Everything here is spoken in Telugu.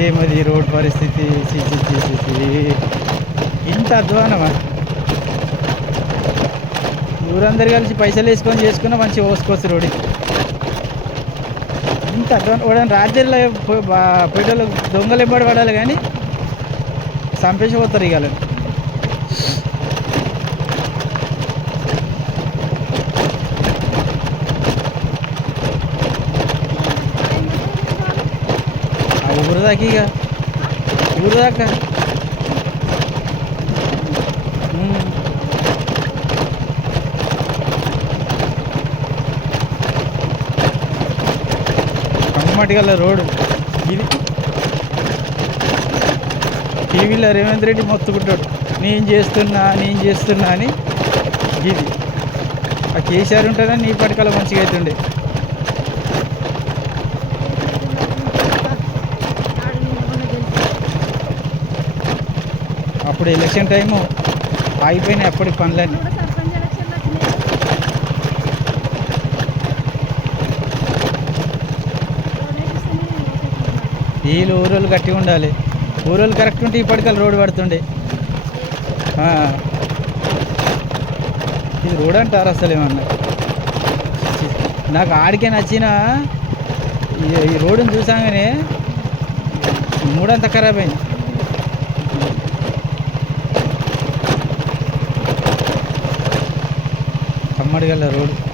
ఏమది ఈ రోడ్ పరిస్థితి? చి, ఇంత అధ్వానమా? ఊరందరు కలిసి పైసలు వేసుకొని చేసుకున్న మంచిగా పోసుకోవచ్చు రోడ్ ఇంత అధ్వానం. వాడని రాత్రిలో పోయేటోళ్ళు దొంగలు ఎంబడి పడాలి కానీ చంపేసి పోతారు ఇక వాళ్ళని. దాకా ఇక ఊరు దాకా రోడ్డు. ఇది టీవీలో రేవంత్ రెడ్డి మొత్తుకుంటాడు. నేను చేస్తున్నా నేను చేస్తున్నా అని ఇది. ఆ కేసీఆర్ ఉంటేనే నీ పటికల మంచిగా అవుతుండే. అప్పుడు ఎలక్షన్ టైము ఆగిపోయినాయి అప్పటికి పనులన్నీ. వీళ్ళు ఊరోళ్ళు గట్టిగా ఉండాలి. ఊరోళ్ళు కరెక్ట్ ఉంటే ఇప్పటికల్ రోడ్డు పడుతుండే. ఇది రోడ్ అంటారు అసలు ఏమన్నా? నాకు ఆడికే నచ్చిన ఈ- ఈ రోడ్డుని చూసాగానే మూడంతా ఖరాబ్ అయింది కమ్మడిగల్ల రోడ్. రోడ్డు